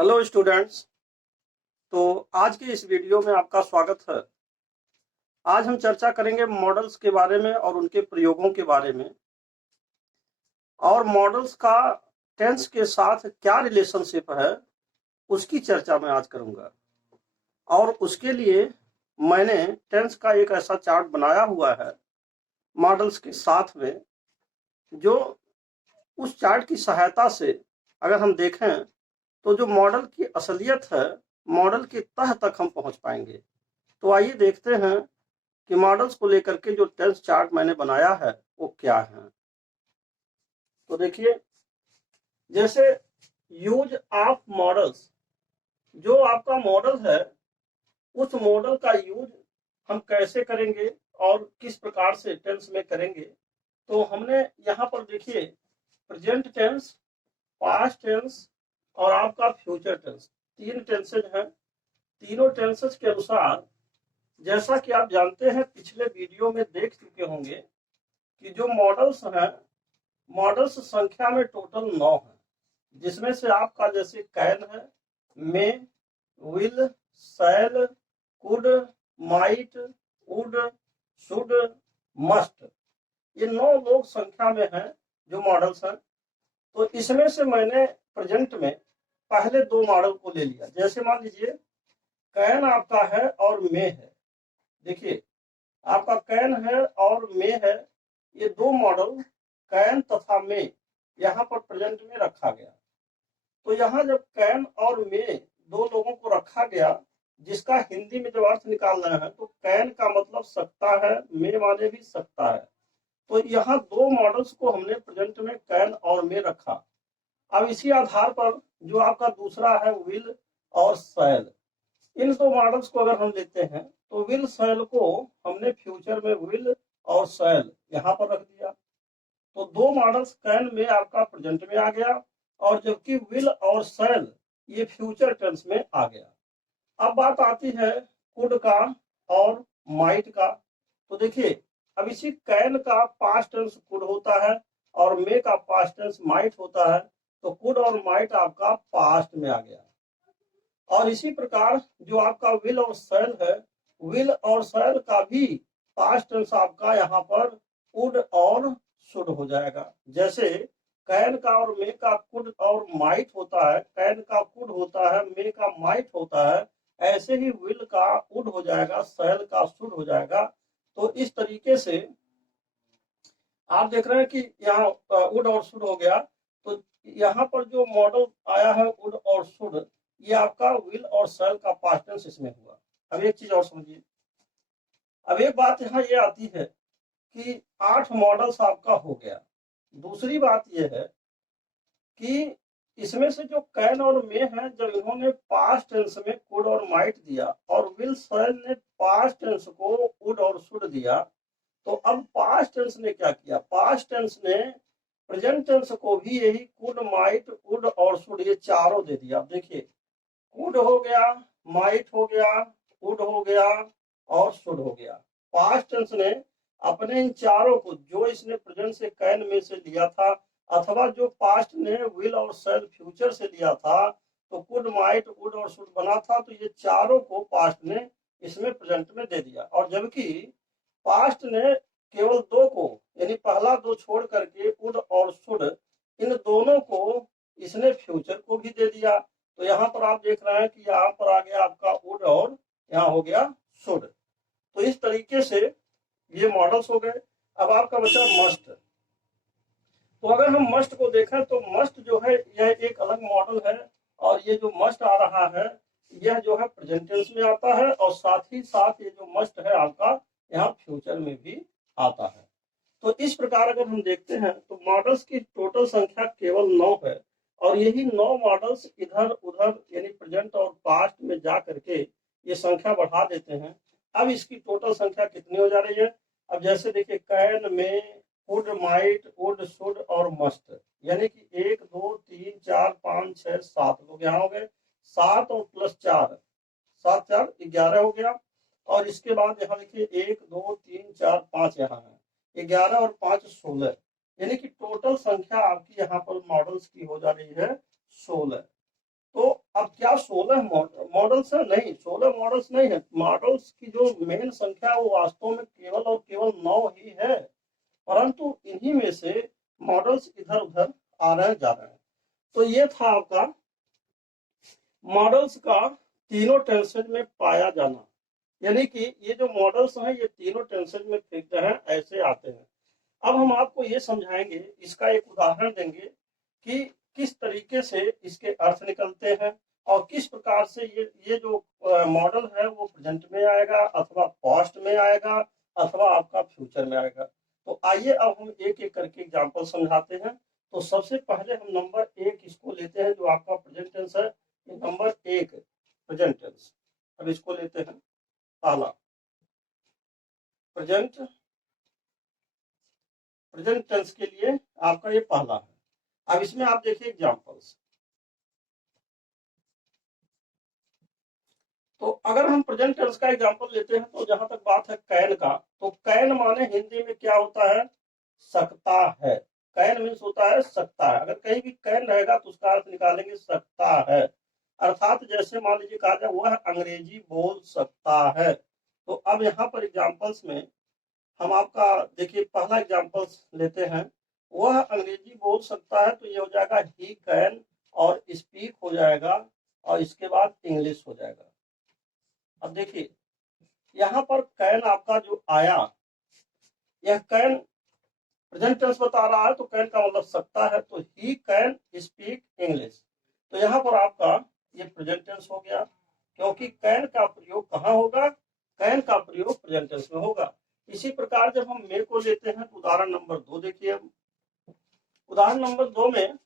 Hello students. तो आज के इस वीडियो में आपका स्वागत है। आज हम चर्चा करेंगे मॉडल्स के बारे में और उनके प्रयोगों के बारे में, और मॉडल्स का टेंस के साथ क्या रिलेशनशिप है उसकी चर्चा मैं आज करूंगा। और उसके लिए मैंने टेंस का एक ऐसा चार्ट बनाया हुआ है मॉडल्स के साथ में, जो उस चार्ट की सहायता से अगर हम देखें तो जो मॉडल की असलियत है, मॉडल की तह तक हम पहुंच पाएंगे। तो आइए देखते हैं कि मॉडल्स को लेकर के जो टेंस चार्ट मैंने बनाया है वो क्या है। तो देखिए, जैसे यूज ऑफ मॉडल्स, जो आपका मॉडल है उस मॉडल का यूज हम कैसे करेंगे और किस प्रकार से टेंस में करेंगे। तो हमने यहाँ पर देखिए प्रेजेंट टेंस, पास्ट टेंस और आपका फ्यूचर टेंस, तीन टेंसेज हैं। तीनों टेंसेज के अनुसार, जैसा कि आप जानते हैं, पिछले वीडियो में देख चुके होंगे कि जो मॉडल्स हैं, मॉडल्स संख्या में टोटल 9 है, जिसमें से आपका जैसे कैन है, may, will, shall, could, might, would, should, must, ये 9 लोग संख्या में हैं जो मॉडल्स हैं। तो इसमें से मैंने प्रेजेंट में पहले दो मॉडल को ले लिया। जैसे मान लीजिए कैन आपका है और मे है। देखिए, आपका कैन है और मे है, ये दो मॉडल कैन तथा मे यहाँ पर प्रेजेंट में रखा गया। तो यहाँ जब कैन और मे दो लोगों को रखा गया, जिसका हिंदी में जब अर्थ निकालना है तो कैन का मतलब सकता है, मे माने भी सकता है। तो यहाँ दो मॉडल्स को हमने प्रेजेंट में कैन और मे रखा। अब इसी आधार पर जो आपका दूसरा है विल और शैल, इन दो मॉडल्स को अगर हम लेते हैं तो विल शैल को हमने फ्यूचर में विल और शैल यहाँ पर रख दिया। तो दो मॉडल्स कैन में आपका प्रेजेंट में आ गया, और जबकि विल और शैल ये फ्यूचर टेंस में आ गया। अब बात आती है कुड का और माइट का। तो देखिए, अब इसी कैन का पास्ट टेंस कुड होता है और मे का पास्ट टेंस माइट होता है। तो कुड और माइट आपका पास्ट में आ गया। और इसी प्रकार जो आपका विल और शैल है, विल और शैल का भी पास्ट टेंस आपका यहाँ पर कुड और शुड हो जाएगा। जैसे कैन का और मे का कुड और माइट होता है, कैन का कुड होता है, मे का माइट होता है, ऐसे ही विल का वुड हो जाएगा, शैल का शुड हो जाएगा। तो इस तरीके से आप देख रहे हैं कि यहाँ वुड और शुड हो गया। तो यहाँ पर जो मॉडल आया है वुड और शुड, ये आपका विल और शैल का पास्ट टेंस इसमें हुआ। अब एक चीज और समझिए। अब एक बात यहाँ ये आती है कि 8 मॉडल्स आपका हो गया। दूसरी बात यह है कि इसमें से जो कैन और मे है, जब इन्होंने पास्ट टेंस में कुड और माइट दिया और विल शैल ने पास्ट टेंस को वुड और शुड दिया, तो अब पास्ट टेंस ने क्या किया? पास्ट टेंस ने प्रेजेंट टेंस को भी यही कुड, माइट, वुड और शुड ये चारों दे दिया। देखिए, कुड हो गया, माइट हो गया, वुड हो गया और शुड हो गया। पास्ट टेंस ने अपने इन चारों को, जो इसने प्रेजेंट से कैन में से लिया था, अथवा जो पास्ट ने विल और शैल फ्यूचर से लिया था, तो कुड, माइट, वुड और शुड बना था, तो ये चारों को पास्ट ने इसमें प्रेजेंट में दे दिया। और जबकि पास्ट ने केवल दो को, यानी पहला दो छोड़ करके वुड और शुड, इन दोनों को इसने फ्यूचर को भी दे दिया। तो यहाँ पर आप देख रहे हैं कि यहाँ पर आ गया आपका वुड और यहाँ हो गया शुड। तो इस तरीके से ये मॉडल्स हो गए। अब आपका बचा मस्ट। तो अगर हम मस्ट को देखें तो मस्ट जो है यह एक अलग मॉडल है, और ये जो मस्ट आ रहा है यह जो है प्रेजेंट टेंस में आता है, और साथ ही साथ ये जो मस्ट है आपका यहाँ फ्यूचर में भी आता है। तो इस प्रकार अगर हम देखते हैं तो मॉडल्स की टोटल संख्या केवल 9 है, और यही 9 मॉडल्स इधर उधर यानी प्रेजेंट और पास्ट में जा करके ये संख्या बढ़ा देते हैं। अब इसकी टोटल संख्या कितनी हो जा रही है? अब जैसे देखिए, कैन में वुड, माइट, वुड, शुड और मस्ट, यानी कि 1 2 3 4 5 6 7 लोग यहाँ हो गए। 7 और प्लस 4, 7 4 11 हो गया। और इसके बाद यहाँ देखिए 1 2 3 4 5 यहाँ है, 11 और 5 16, यानी कि टोटल संख्या आपकी यहाँ पर मॉडल्स की हो जा रही है 16। तो अब क्या 16 मॉडल्स है? नहीं, 16 मॉडल्स नहीं है। मॉडल्स की जो मेन संख्या वो वास्तव में केवल और केवल 9 ही है, परंतु इन्हीं में से मॉडल्स इधर उधर आ रहे जा रहे हैं। तो ये था आपका मॉडल्स का तीनों टेंसेज में पाया जाना, यानी कि ये जो मॉडल्स हैं ये तीनों टेंसेज में फिक्स्ड हैं, ऐसे आते हैं। अब हम आपको ये समझाएंगे, इसका एक उदाहरण देंगे कि किस तरीके से इसके अर्थ निकलते हैं और किस प्रकार से ये जो मॉडल है वो प्रेजेंट में आएगा अथवा पास्ट में आएगा अथवा आपका फ्यूचर में आएगा। तो आइए अब हम एक एक करके एग्जांपल समझाते हैं। तो सबसे पहले हम नंबर 1 इसको लेते हैं, जो आपका प्रेजेंट टेंस है। Number 1 present tense. अब इसको लेते हैं पहला प्रेजेंट टेंस के लिए आपका ये पहला है। अब इसमें आप देखिए एग्जांपल्स। तो अगर हम प्रेजेंट टेंस का एग्जांपल लेते हैं तो जहां तक बात है कैन का, तो कैन माने हिंदी में क्या होता है? सकता है। कैन मीन्स होता है सकता है। अगर कहीं भी कैन रहेगा तो उसका अर्थ निकालेंगे सकता है। अर्थात जैसे मान लीजिए कहा जाए वह अंग्रेजी बोल सकता है। तो अब यहाँ पर एग्जांपल्स में हम आपका देखिए पहला एग्जांपल्स लेते हैं। वह अंग्रेजी बोल सकता है, तो ये हो जाएगा ही कैन और स्पीक हो जाएगा और इसके बाद इंग्लिश हो जाएगा। अब देखिए यहाँ पर कैन आपका जो आया, यह कैन प्रेजेंट टेंस बता रहा है, तो कैन का मतलब सकता है, तो ही कैन स्पीक इंग्लिश। तो यहाँ पर आपका ये प्रेजेंट टेंस हो गया, क्योंकि कैन का प्रयोग कहाँ होगा? कैन का प्रयोग प्रेजेंट टेंस में होगा। इसी प्रकार जब हम मे को लेते हैं तो उदाहरण नंबर 2 देखिए। उदाहरण नंबर 2 में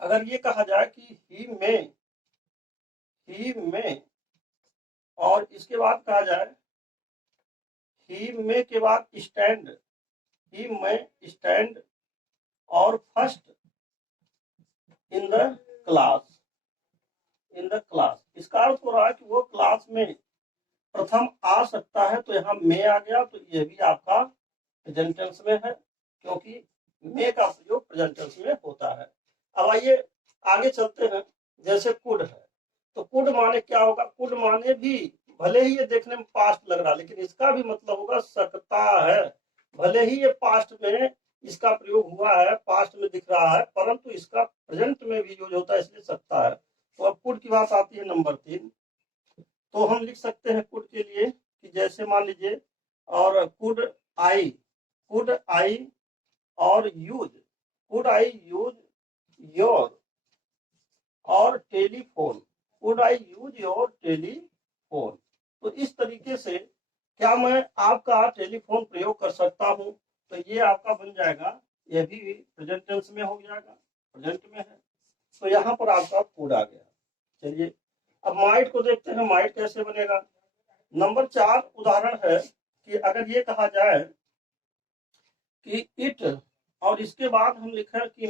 अगर ये कहा जाए कि ही में और इसके बाद कहा जाए ही में के बाद स्टैंड, ही में स्टैंड और फर्स्ट इन द क्लास, इसका अर्थ हो रहा है कि वो क्लास में प्रथम आ सकता है। तो यहाँ में आ गया, तो ये भी आपका प्रेजेंट टेंस में है, क्योंकि में का प्रयोग प्रेजेंट टेंस में होता है। अब आइए आगे चलते हैं। जैसे कुड है, तो कुड माने क्या होगा? कुड माने भी भले ही ये देखने में पास्ट लग रहा है, लेकिन इसका भी मतलब होगा सकता है। भले ही ये पास्ट में इसका प्रयोग हुआ है, पास्ट में दिख रहा है, परंतु इसका प्रेजेंट में भी यूज होता है, इसलिए सकता है। तो अब कुड की बात आती है नंबर 3। तो हम लिख सकते हैं कुड के लिए कि जैसे मान लीजिए और कुड आई और यूज योर और telephone, would I use your telephone. तो इस तरीके से क्या मैं आपका टेलीफोन प्रयोग कर सकता हूं? तो ये आपका बन जाएगा, ये भी प्रेजेंट टेंस में हो जाएगा, प्रेजेंट में है। तो यहाँ पर आपका कुड आ गया। चलिए अब माइट को देखते हैं, माइट कैसे बनेगा। नंबर 4 उदाहरण है कि अगर ये कहा जाए कि इट और इसके बाद हम लिखें कि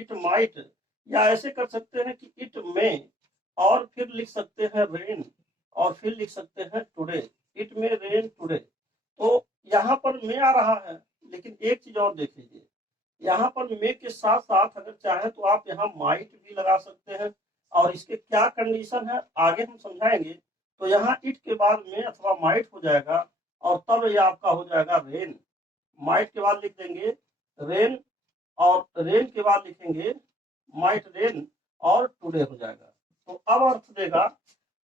इट माइट, या ऐसे कर सकते हैं कि इट में और फिर लिख सकते हैं रेन और फिर लिख सकते हैं टुडे, इट में रेन टुडे। तो यहाँ पर में आ रहा है, लेकिन एक चीज और देख लीजिए, यहाँ पर में के साथ साथ अगर चाहे तो आप यहाँ माइट भी लगा सकते हैं। और इसके क्या कंडीशन है आगे हम समझाएंगे। तो यहाँ इट के बाद में अथवा माइट हो जाएगा और तब यह आपका हो जाएगा रेन। माइट के बाद लिख देंगे रेन और रेन के बाद लिखेंगे माइट रेन और टुडे हो जाएगा। तो अब अर्थ देगा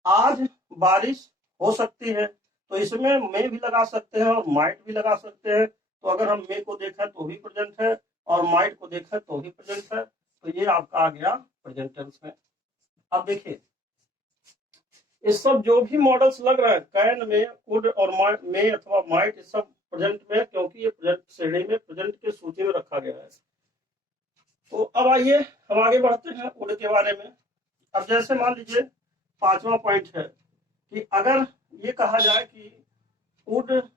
आज बारिश हो सकती है। तो इसमें मे भी लगा सकते हैं और माइट भी लगा सकते हैं। तो अगर हम मे को देखें तो भी प्रेजेंट है और माइट को देखें तो भी प्रेजेंट है। तो ये आपका आ गया प्रेजेंट टेंस में। अब देखिए इस सब जो भी मॉडल्स लग रहे हैं कैन में, कुड और मे अथवा माइट, इस सब प्रेजेंट में, क्योंकि ये प्रेजेंट श्रेणी में प्रेजेंट के सूची में रखा गया है। तो अब आइए हम आगे बढ़ते हैं कुड के बारे में। अब जैसे मान लीजिए 5वां पॉइंट है कि अगर ये कहा जाए कि कुड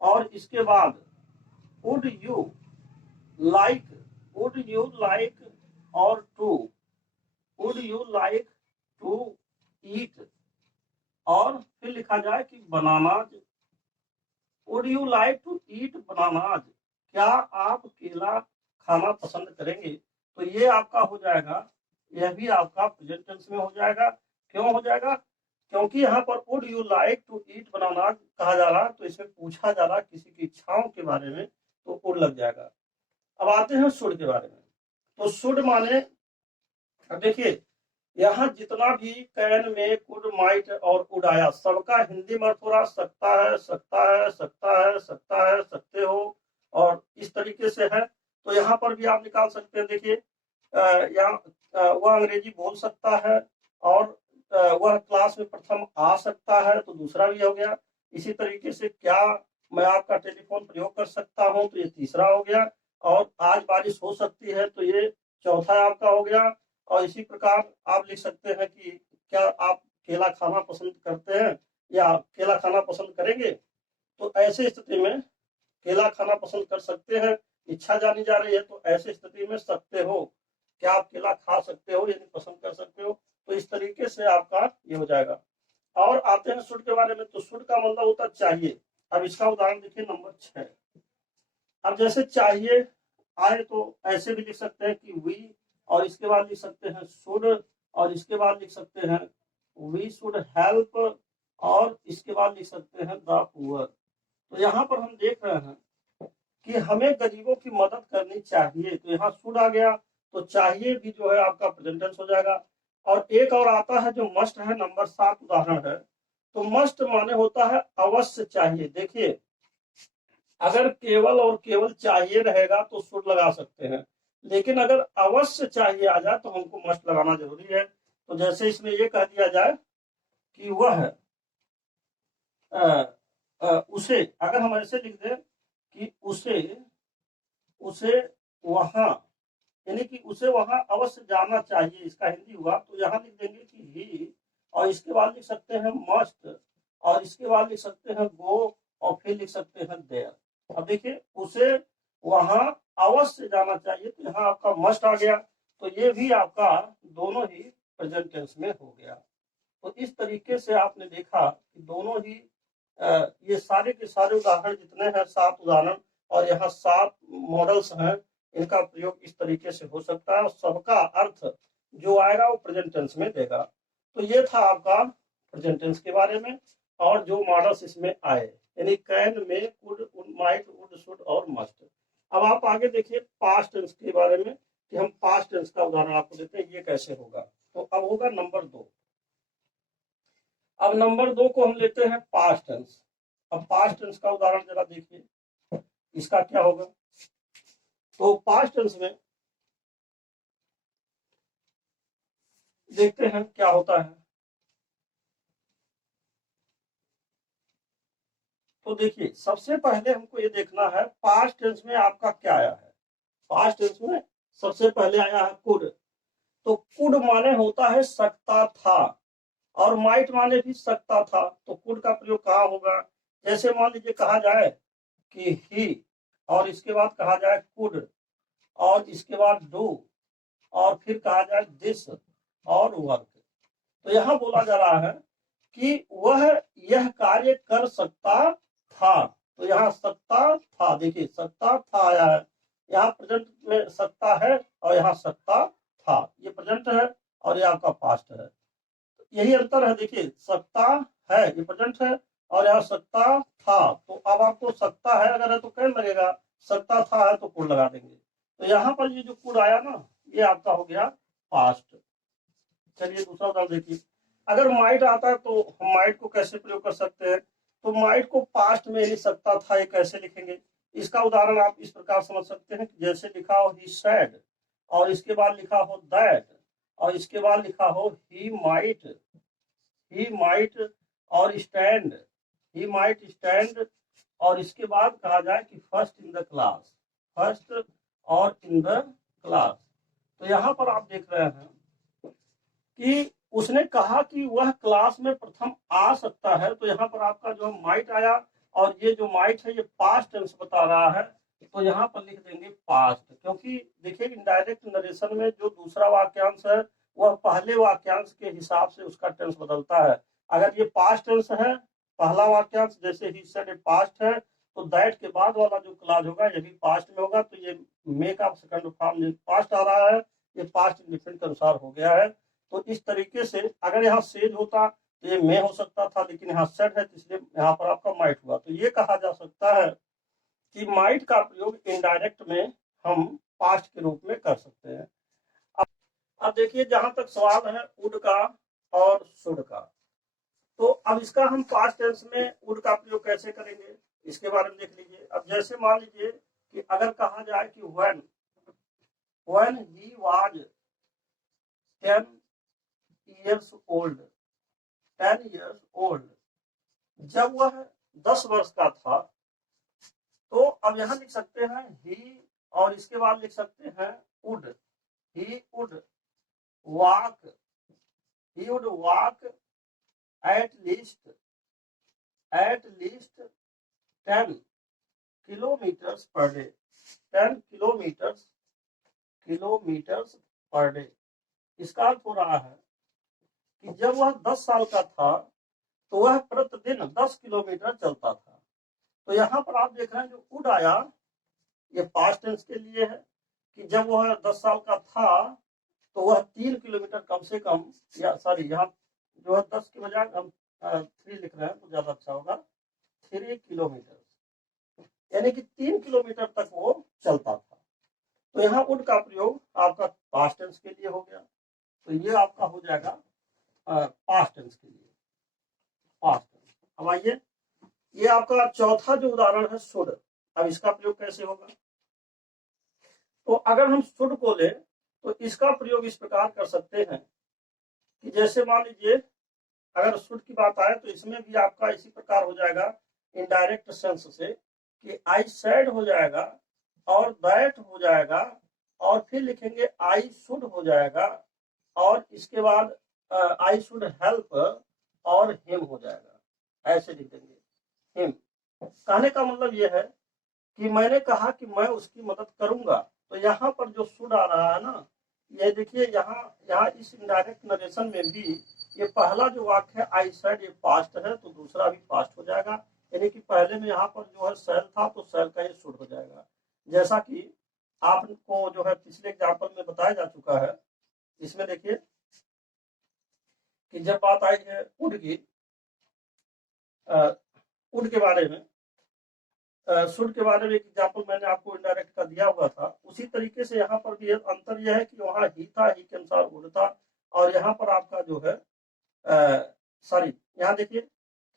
और इसके बाद वुड यू लाइक और would you like to eat, और फिर लिखा जाए कि bananas, would you like to eat bananas, क्या आप केला खाना पसंद करेंगे? तो ये आपका हो जाएगा यह भी आपका प्रेजेंट टेंस में हो जाएगा। क्यों हो जाएगा? क्योंकि यहाँ पर would you like to eat banana कहा जा रहा, तो इसमें पूछा जा रहा किसी की इच्छाओं के बारे में, तो वुड लग जाएगा। अब आते हैं शुड के बारे में। तो शुड माने, अब देखिए यहाँ जितना भी कैन में कुड माइट और उड आया, सबका हिंदी में थोड़ा सकता है, सकता है, सकता है, सकता है, सकते हो, और इस तरीके से है। तो यहाँ पर भी आप निकाल सकते हैं। देखिए यहाँ वह अंग्रेजी बोल सकता है, और वह क्लास में प्रथम आ सकता है, तो दूसरा भी हो गया। इसी तरीके से क्या मैं आपका टेलीफोन प्रयोग कर सकता हूँ, तो ये तीसरा हो गया। और आज बारिश हो सकती है, तो ये चौथा आपका हो गया। और इसी प्रकार आप लिख सकते हैं कि क्या आप केला खाना पसंद करते हैं या केला खाना पसंद करेंगे। तो ऐसे स्थिति में केला खाना पसंद कर सकते हैं, इच्छा जानी जा रही है, तो ऐसे स्थिति में सकते हो, क्या आप केला खा सकते हो यानी पसंद कर सकते हो। तो इस तरीके से आपका ये हो जाएगा। और आते हैं शुड के बारे में। तो शुड का मतलब होता है चाहिए। अब इसका उदाहरण देखिए नंबर 6। अब जैसे चाहिए आए तो ऐसे भी लिख सकते हैं कि वी, और इसके बाद लिख सकते हैं शुड, और इसके बाद लिख सकते हैं वी शुड हेल्प, और इसके बाद लिख सकते हैं द पुअर। तो यहाँ पर हम देख रहे हैं कि हमें गरीबों की मदद करनी चाहिए, तो यहाँ शुड आ गया, तो चाहिए भी जो है आपका प्रेजेंट टेंस हो जाएगा। और एक और आता है जो मस्ट है, नंबर 7 उदाहरण है। तो मस्ट माने होता है अवश्य चाहिए। देखिए अगर केवल और केवल चाहिए रहेगा तो शुड लगा सकते हैं, लेकिन अगर अवश्य चाहिए आ जाए तो हमको मस्ट लगाना जरूरी है। तो जैसे इसमें ये कह दिया जाए कि वह उसे, अगर हम ऐसे लिख दें कि उसे उसे वहां, यानी कि उसे वहां अवश्य जाना चाहिए, इसका हिंदी हुआ। तो यहाँ लिख देंगे कि ही, और इसके बाद लिख सकते हैं मस्ट, और इसके बाद लिख सकते हैं गो, और फिर लिख सकते हैं देयर। अब देखिए उसे वहां अवश्य जाना चाहिए, तो यहाँ आपका मस्ट आ गया। तो ये भी आपका दोनों ही प्रेजेंट टेंस में हो गया। तो इस तरीके से आपने देखा कि दोनों ही ये सारे के सारे उदाहरण जितने हैं 7 उदाहरण, और यहाँ 7 मॉडल्स हैं, इनका प्रयोग इस तरीके से हो सकता है, और सबका अर्थ जो आएगा वो प्रेजेंट टेंस में देगा। तो ये था आपका प्रेजेंट टेंस के बारे में, और जो मॉडल्स इसमें आए, यानी कैन, में, कुड, माइट, वुड, शुड और मस्ट। अब आप आगे देखिए पास्ट टेंस के बारे में, कि हम पास्ट टेंस का उदाहरण आपको देते हैं, ये कैसे होगा। तो अब होगा नंबर 2। अब नंबर 2 को हम लेते हैं पास्ट टेंस। अब पास्ट टेंस का उदाहरण जरा देखिए, इसका क्या होगा। तो पास्ट टेंस में देखते हैं क्या होता है। तो देखिए सबसे पहले हमको ये देखना है पास्ट टेंस में आपका क्या आया है। पास्ट टेंस में सबसे पहले आया है कुड। तो कुड माने होता है सकता था, और माइट माने भी सकता था। तो कुड का प्रयोग कहाँ होगा? जैसे मान लीजिए कहा जाए कि ही, और इसके बाद कहा जाए कुड, और इसके बाद डू, और फिर कहा जाए दिस और वर्क। तो यहाँ बोला जा रहा है कि वह यह कार्य कर सकता था। तो यहाँ सकता था, देखिए सकता था आया है, यहाँ प्रेजेंट में सकता है, और यहाँ सकता था, ये प्रेजेंट है, और ये आपका पास्ट है। यही अंतर है। देखिए सकता है ये प्रेजेंट है, और यहाँ सकता था। तो अब आपको सकता है अगर है तो कैन लगेगा, सकता था है तो कुड लगा देंगे। तो यहाँ पर ये जो कुड आया ना, ये आपका हो गया पास्ट। चलिए दूसरा उदाहरण देखिए। अगर माइट आता है तो हम माइट को कैसे प्रयोग कर सकते हैं। तो माइट को पास्ट में लिख सकता था, ये कैसे लिखेंगे। इसका उदाहरण आप इस प्रकार समझ सकते हैं कि जैसे लिखा हो ही सैड, और इसके बाद लिखा हो दैट, और इसके बाद लिखा हो ही माइट, और स्टैंड, ही माइट स्टैंड, और इसके बाद कहा जाए कि first in the class, first और इन द क्लास। तो यहाँ पर आप देख रहे हैं कि उसने कहा कि वह क्लास में प्रथम आ सकता है। तो यहाँ पर आपका जो माइट आया, और ये जो माइट है ये पास्ट टेंस बता रहा है, तो यहाँ पर लिख देंगे पास्ट। क्योंकि देखिए इनडायरेक्ट नरेशन में जो दूसरा वाक्यांश है वह पहले वाक्यांश के हिसाब से उसका टेंस बदलता है। अगर ये पास्ट टेंस है, पहला वाक्यांश जैसे ही सेड पास्ट है, तो दैट के बाद वाला जो क्लास होगा ये भी पास्ट में होगा। तो ये मे का सेकंड फॉर्म पास्ट आ रहा है, ये पास्ट इंडेफिनिट के अनुसार हो गया है। तो इस तरीके से अगर यहाँ सेज होता तो ये मे हो सकता था, लेकिन यहाँ सेड है तो इसलिए यहाँ पर आपका माइट हुआ। तो ये कहा जा सकता है कि माइट का प्रयोग इनडायरेक्ट में हम पास्ट के रूप में कर सकते हैं। अब देखिए जहां तक सवाल है वुड का और शुड का, तो अब इसका हम पास्ट टेंस में वुड का प्रयोग कैसे करेंगे इसके बारे में देख लीजिए। अब जैसे मान लीजिए कि अगर कहा जाए कि when he was 10 years old, 10 years old, जब वह 10 वर्ष का था, तो अब यहां लिख सकते हैं ही और इसके बाद लिख सकते हैं would, he would walk, he would walk at least 10 kilometers per day, 10 kilometres per day. इसका अर्थ हो रहा है कि जब वह 10 साल का था तो वह प्रतिदिन 10 किलोमीटर चलता था। तो यहाँ पर आप देख रहे हैं जो वुड आया ये पास्ट टेंस के लिए है कि जब वह 10 साल का था तो वह 3 किलोमीटर कम से कम, या सॉरी यहाँ जो है 10 के बजाय हम 3 लिख रहे हैं तो ज्यादा अच्छा होगा, 3 किलोमीटर, यानी कि 3 किलोमीटर तक वो चलता था। तो यहाँ वुड का प्रयोग आपका पास्ट टेंस के लिए हो गया। तो ये आपका हो जाएगा पास्ट टेंस के लिए, पास्ट टेंस। अब आइए ये आपका चौथा जो उदाहरण है शुड। अब इसका प्रयोग कैसे होगा? तो अगर हम शुड को ले तो इसका प्रयोग इस प्रकार कर सकते हैं कि जैसे मान लीजिए अगर शुड की बात आए तो इसमें भी आपका इसी प्रकार हो जाएगा इनडायरेक्ट सेंस से कि आई सेड हो जाएगा और दैट हो जाएगा और फिर लिखेंगे आई शुड हो जाएगा और इसके बाद आई शुड हेल्प और हिम हो जाएगा, ऐसे लिख देंगे हिम। कहने का मतलब यह है कि मैंने कहा कि मैं उसकी मदद करूंगा। तो यहाँ पर जो शुड आ रहा है ना, ये देखिए यहाँ इस इनडायरेक्ट नरेशन में भी ये पहला जो वाक्य है आई सेड ये पास्ट है तो दूसरा भी पास्ट हो जाएगा, यानी कि पहले में यहाँ पर जो है सेल था तो सेल का ये शुड हो जाएगा। जैसा कि आपको जो है पिछले एग्जाम्पल में बताया जा चुका है। इसमें देखिए कि जब बात आई है वुड की, वुड के बारे में, शुड के बारे में एक एग्जाम्पल मैंने आपको इनडायरेक्ट का दिया हुआ था, उसी तरीके से यहाँ पर भी अंतर यह है कि वहाँ ही था, ही के अनुसार वुड था, और यहाँ पर आपका जो है सॉरी यहाँ देखिए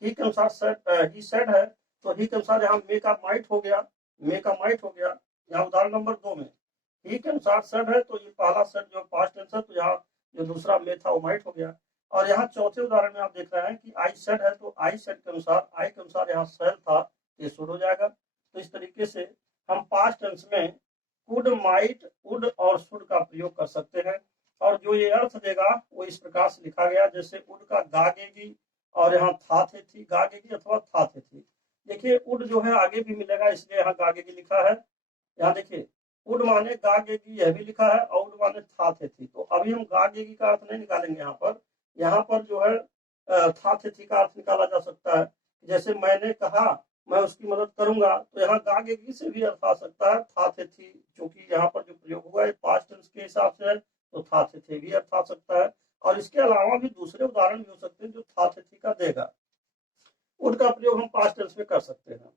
ही के अनुसार ही सेड है तो ही के अनुसार यहाँ मे का माइट हो गया, मे का माइट हो गया। यहाँ उदाहरण नंबर 2 में ही के अनुसार सेड है तो ये पहला सेड जो पास्ट टेंस है तो यहाँ जो दूसरा मे था वो माइट हो गया। और यहाँ चौथे उदाहरण में आप देख रहे हैं कि आई सेड है तो आई सेड के अनुसार, आई के अनुसार यहाँ सेल था ये शुड हो जाएगा। तो इस तरीके से हम पास्ट टेंस में कुड, माइट, वुड और शुड का प्रयोग कर सकते हैं। और जो ये अर्थ देगा वो इस प्रकार से लिखा गया, जैसे वुड का गागेगी और यहाँ था थे थी, गागेगी अथवा था थे थी। देखिए वुड जो है आगे भी मिलेगा इसलिए यहाँ गागेगी लिखा है। यहाँ देखिए वुड माने गागेगी यह भी लिखा है और वुड माने था थे थी। तो अभी हम गागेगी का अर्थ नहीं निकालेंगे, यहाँ पर जो है था थे थी का अर्थ निकाला जा सकता है। जैसे मैंने कहा मैं उसकी मदद करूंगा तो यहाँ गागेगी से भी अर्थ आ सकता है था थे थी, क्योंकि यहाँ पर जो प्रयोग हुआ है पास्ट टेंस के हिसाब से है तो था थे भी अर्थ आ सकता है। और इसके अलावा भी दूसरे उदाहरण भी हो सकते हैं जो था थे का देगा, उनका प्रयोग हम पास्ट टेंस में कर सकते हैं।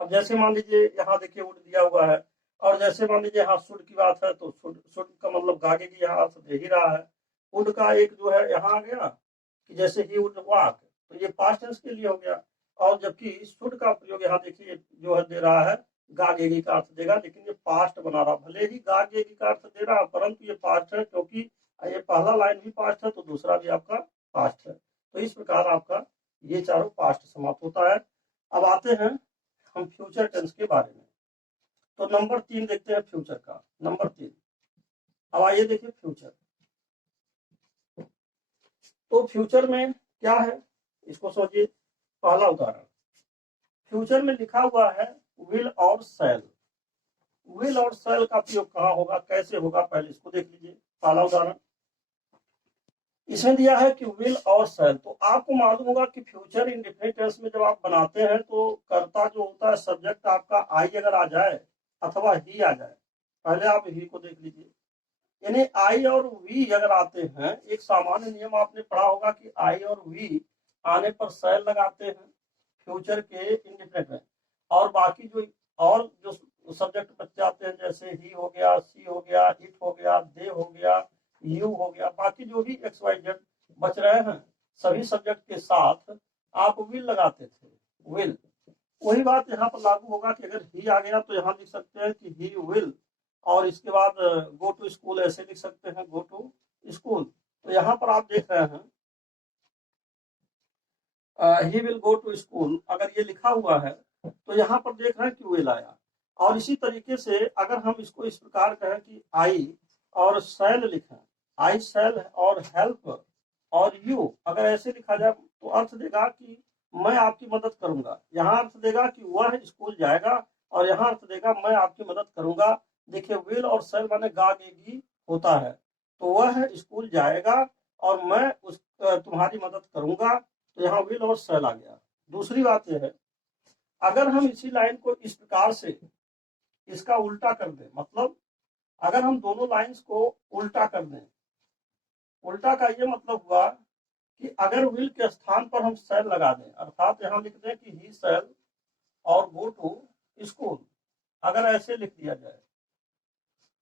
अब जैसे मान लीजिए यहाँ देखिए वुड दिया हुआ है और जैसे मान लीजिए यहाँ शुड की बात है तो शुड का मतलब गागेगी यहाँ अर्थ दे ही रहा है। वुड का एक जो है यहाँ आ गया कि जैसे ही वुड वॉक तो ये पास्ट टेंस के लिए हो गया, और जबकि शुड का प्रयोग यहाँ देखिए जो है दे रहा है गागेगी का अर्थ देगा, लेकिन ये पास्ट बना रहा, भले ही गागेगी का अर्थ दे रहा परंतु ये पास्ट है, क्योंकि ये पहला लाइन भी पास्ट है तो दूसरा भी आपका पास्ट है। तो इस प्रकार आपका ये चारों पास्ट समाप्त होता है। अब आते हैं हम फ्यूचर टेंस के बारे में। तो नंबर 3 देखते हैं फ्यूचर का, नंबर 3। अब आइए देखिए फ्यूचर। तो फ्यूचर में क्या है इसको समझिए। पहला उदाहरण फ्यूचर में लिखा हुआ है विल और सेल। विल और सेल का प्रयोग कहाँ होगा, कैसे होगा, पहले इसको देख लीजिए। पहला उदाहरण इसमें दिया है कि विल और सेल। तो आपको मालूम होगा कि फ्यूचर इंडेफिनिट टेंस में जब आप बनाते हैं तो कर्ता जो होता है सब्जेक्ट आपका आई अगर आ जाए अथवा ही आ जाए, पहले आप ही को देख लीजिए। यानी आई और वी अगर आते हैं, एक सामान्य नियम आपने पढ़ा होगा कि आई और वी आने पर शैल लगाते हैं फ्यूचर के इंडिफिनिट में, और बाकी जो सब्जेक्ट बच जाते हैं जैसे ही हो गया, सी हो गया, इट हो गया, दे हो गया, यू हो गया, बाकी जो भी एक्स वाई जेड बच रहे हैं सभी सब्जेक्ट के साथ आप विल लगाते थे, विल। वही बात यहाँ पर लागू होगा कि अगर ही आ गया तो यहाँ लिख सकते हैं कि ही विल, और इसके बाद गो टू स्कूल ऐसे लिख सकते हैं, गो टू स्कूल। तो यहाँ पर आप देख रहे हैं he will go to school, अगर ये लिखा हुआ है तो यहाँ पर देख रहे हैं कि विल आया। और इसी तरीके से अगर हम इसको इस प्रकार कहें कि आई और शैल लिखें, आई शैल और हेल्प और यू, अगर ऐसे लिखा जाए तो अर्थ देगा कि मैं आपकी मदद करूंगा, यहाँ अर्थ देगा कि वह स्कूल जाएगा, और यहाँ अर्थ देगा मैं आपकी मदद करूंगा। देखिए विल और शैल माने गागेगी होता है, तो वह स्कूल जाएगा और मैं तुम्हारी मदद करूंगा, तो यहाँ विल और शैल आ गया। दूसरी बात यह है, अगर हम इसी लाइन को इस प्रकार से इसका उल्टा कर दें, मतलब अगर हम दोनों लाइंस को उल्टा कर दें, उल्टा का ये मतलब हुआ कि अगर विल के स्थान पर हम शैल लगा दें, अर्थात यहाँ लिख दें कि ही शैल और गो टू स्कूल, अगर ऐसे लिख दिया जाए,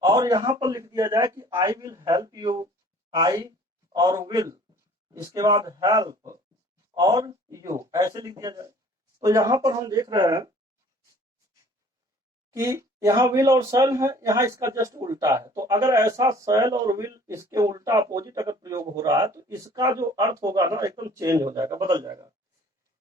और यहाँ पर लिख दिया जाए कि आई विल हेल्प यू, आई और विल, इसके बाद हेल्प और यू, ऐसे लिख दिया जाए, तो यहाँ पर हम देख रहे हैं कि यहाँ विल और शैल है, यहाँ इसका जस्ट उल्टा है। तो अगर ऐसा शैल और विल इसके उल्टा अपोजिट अगर प्रयोग हो रहा है तो इसका जो अर्थ होगा ना एकदम चेंज हो जाएगा, बदल जाएगा।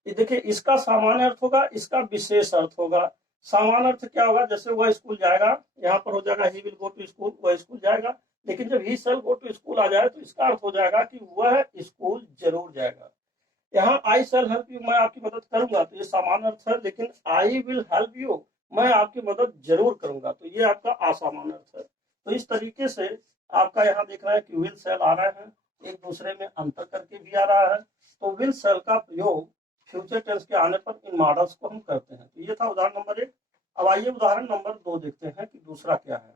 ये देखिए, इसका सामान्य अर्थ होगा, इसका विशेष अर्थ होगा। सामान्य अर्थ क्या होगा, जैसे वह स्कूल जाएगा, यहाँ पर हो जाएगा he will go to school, वह स्कूल जाएगा। लेकिन जब ही शैल गो टू स्कूल आ जाए तो इसका अर्थ हो जाएगा कि वह स्कूल जरूर जाएगा। यहाँ आई शैल हेल्प यू, मैं आपकी मदद करूंगा, तो ये सामान्य अर्थ है। लेकिन आई विल हेल्प यू, मैं आपकी मदद जरूर करूंगा, तो ये आपका असामान्य अर्थ है। तो इस तरीके से आपका यहाँ देख रहा है कि विल शैल आ रहे हैं, एक दूसरे में अंतर करके भी आ रहा है। तो विल शैल का प्रयोग फ्यूचर टेंस के आने पर इन मॉडल्स को हम करते हैं। तो ये था उदाहरण नंबर 1। अब आइए उदाहरण नंबर 2 देखते हैं कि दूसरा क्या है।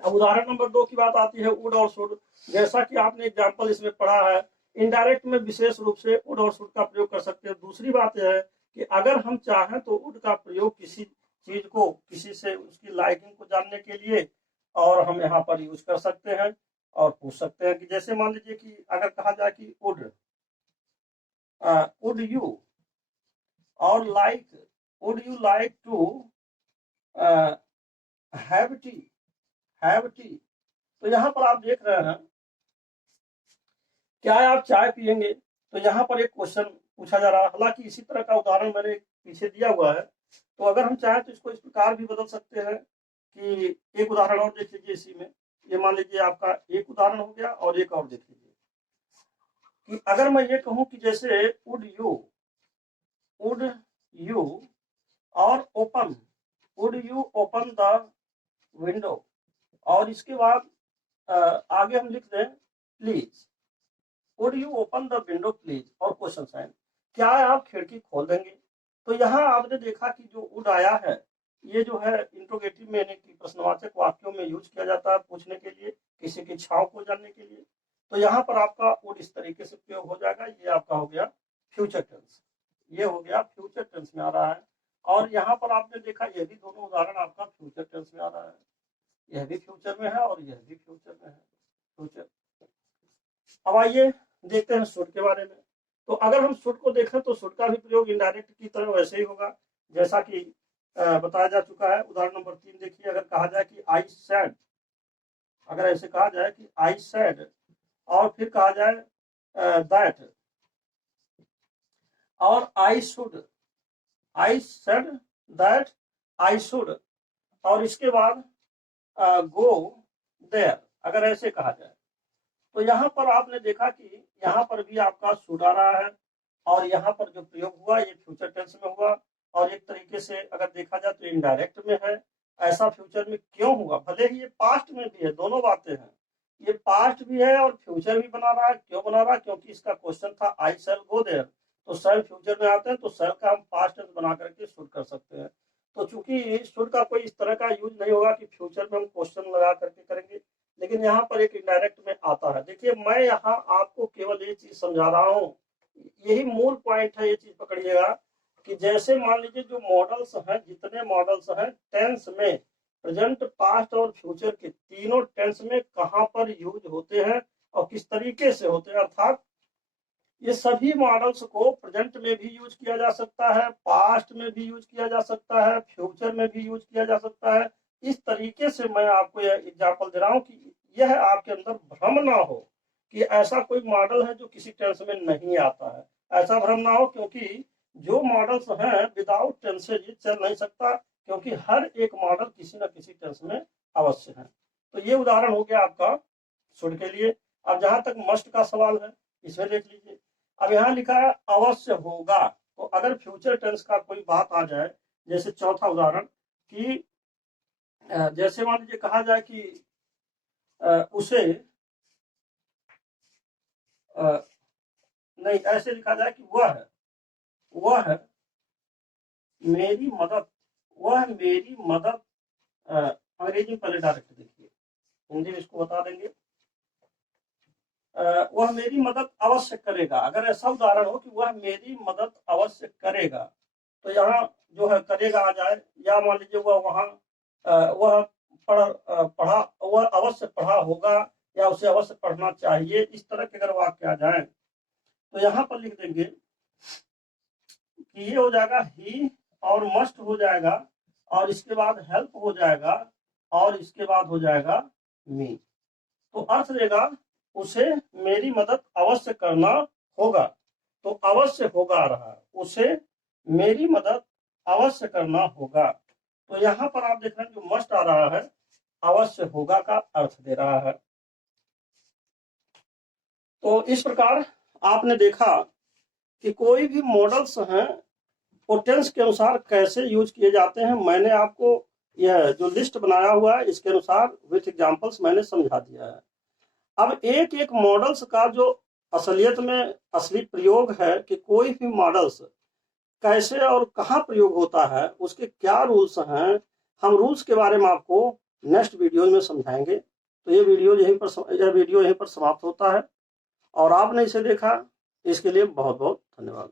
अब उदाहरण नंबर 2 की बात आती है वुड और शुड। जैसा कि आपने एग्जाम्पल इसमें पढ़ा है, इनडायरेक्ट में विशेष रूप से वुड और शुड का प्रयोग कर सकते हैं। दूसरी बात यह है कि अगर हम चाहें तो वुड का प्रयोग किसी चीज को, किसी से उसकी लाइकिंग को जानने के लिए और हम यहाँ पर यूज कर सकते हैं और पूछ सकते हैं कि जैसे मान लीजिए कि अगर कहा जाए कि वुड यू और would you like to have tea, तो यहाँ पर आप देख रहे हैं क्या आप चाय पियेंगे, तो यहाँ पर एक क्वेश्चन पूछा जा रहा है। हालांकि इसी तरह का उदाहरण मैंने पीछे दिया हुआ है, तो अगर हम चाहें तो इसको इस प्रकार भी बदल सकते हैं कि एक उदाहरण और देख लीजिए इसी में। ये मान लीजिए आपका एक उदाहरण हो गया और एक और देख लीजिए कि अगर मैं ये कहूं कि जैसे वुड यू और would you open the window, और इसके बाद आगे हम लिख दें please, would you open the window please, और क्वेश्चन साइन, क्या आप खिड़की खोल देंगे। तो यहाँ आपने देखा कि जो वुड आया है ये जो है इंट्रोगेटिव में यानी कि प्रश्नवाचक वाक्यों में यूज किया जाता है पूछने के लिए, किसी की इच्छाओं को जानने के लिए। तो यहाँ पर आपका वुड इस तरीके से प्रयोग हो जाएगा। ये आपका हो गया फ्यूचर टेंस, ये हो गया फ्यूचर टेंस में आ रहा है। और यहाँ पर आपने देखा ये भी दोनों उदाहरण आपका फ्यूचर टेंस में आ रहा है, यह भी फ्यूचर में है और यह भी फ्यूचर में है, फ्यूचर। अब आइए देखते हैं शुड के बारे में। तो अगर हम शुड को देखें तो शुड का भी प्रयोग इनडायरेक्ट की तरह वैसे ही होगा जैसा कि बताया जा चुका है। उदाहरण नंबर 3 देखिए, अगर कहा जाए कि आई सेड, अगर ऐसे कहा जाए कि आई सेड और फिर कहा जाए दैट और I said that I should, और इसके बाद गो देयर, अगर ऐसे कहा जाए तो यहाँ पर आपने देखा कि यहाँ पर भी आपका शुड आ रहा है और यहाँ पर जो प्रयोग हुआ ये फ्यूचर टेंस में हुआ, और एक तरीके से अगर देखा जाए तो इनडायरेक्ट में है। ऐसा फ्यूचर में क्यों हुआ, भले ही ये पास्ट में भी है, दोनों बातें हैं, ये पास्ट भी है और फ्यूचर भी बना रहा है। क्यों बना रहा है, क्योंकि इसका क्वेश्चन था आई शैल गो देयर, तो शैल फ्यूचर में आते हैं तो शैल का हम पास्ट टेंस बना करके शुड कर सकते हैं। तो चूंकि शुड का कोई इस तरह का यूज नहीं होगा कि फ्यूचर में हम क्वेश्चन लगा करके करेंगे, लेकिन यहाँ पर एक इनडायरेक्ट में आता है। देखिए मैं यहाँ आपको केवल ये चीज समझा रहा हूँ, यही मूल पॉइंट है, ये चीज पकड़िएगा कि जैसे मान लीजिए जो मॉडल्स हैं, जितने मॉडल्स हैं टेंस में, प्रेजेंट, पास्ट और फ्यूचर के तीनों टेंस में कहाँ पर यूज होते हैं और किस तरीके से होते हैं, अर्थात ये सभी मॉडल्स को प्रेजेंट में भी यूज किया जा सकता है, पास्ट में भी यूज किया जा सकता है, फ्यूचर में भी यूज किया जा सकता है। इस तरीके से मैं आपको यह एग्जांपल दे रहा हूं कि यह आपके अंदर भ्रम ना हो कि ऐसा कोई मॉडल है जो किसी टेंस में नहीं आता है। ऐसा भ्रम ना हो, क्योंकि जो मॉडल्स हैं विदाउट टेंसेज चल नहीं सकता, क्योंकि हर एक मॉडल किसी न किसी टेंस में अवश्य है। तो ये उदाहरण हो गया आपका शुड के लिए। अब जहां तक मस्ट का सवाल है, इसमें देख लीजिए। अब यहाँ लिखा है अवश्य होगा, तो अगर फ्यूचर टेंस का कोई बात आ जाए, जैसे चौथा उदाहरण कि जैसे मान लीजिए कहा जाए कि उसे नहीं, ऐसे लिखा जाए कि वह मेरी मदद, वह मेरी मदद, अंग्रेजी में पहले डायरेक्ट देखिए, हिंदी में इसको बता देंगे, वह मेरी मदद अवश्य करेगा। अगर ऐसा उदाहरण हो कि वह मेरी मदद अवश्य करेगा, तो यहाँ जो है करेगा आ जाए, या मान लीजिए वह वहाँ वह पढ़ा, वह अवश्य पढ़ा होगा या उसे अवश्य पढ़ना चाहिए, इस तरह के अगर वाक्य आ जाए तो यहाँ पर लिख देंगे कि ये हो जाएगा ही और मस्ट हो जाएगा और इसके बाद हेल्प हो जाएगा और इसके बाद हो जाएगा मी। तो अर्थ देगा उसे मेरी मदद अवश्य करना होगा, तो अवश्य होगा आ रहा है, उसे मेरी मदद अवश्य करना होगा। तो यहाँ पर आप देख रहे हैं जो मस्ट आ रहा है अवश्य होगा का अर्थ दे रहा है। तो इस प्रकार आपने देखा कि कोई भी मॉडल्स हैं वो टेंस के अनुसार कैसे यूज किए जाते हैं। मैंने आपको यह जो लिस्ट बनाया हुआ है इसके अनुसार विथ एग्जांपल्स मैंने समझा दिया है। अब एक एक मॉडल्स का जो असलियत में असली प्रयोग है कि कोई भी मॉडल्स कैसे और कहाँ प्रयोग होता है, उसके क्या रूल्स हैं, हम रूल्स के बारे में आपको नेक्स्ट वीडियो में समझाएंगे। तो यह वीडियो यहीं पर समाप्त होता है और आपने इसे देखा, इसके लिए बहुत बहुत धन्यवाद।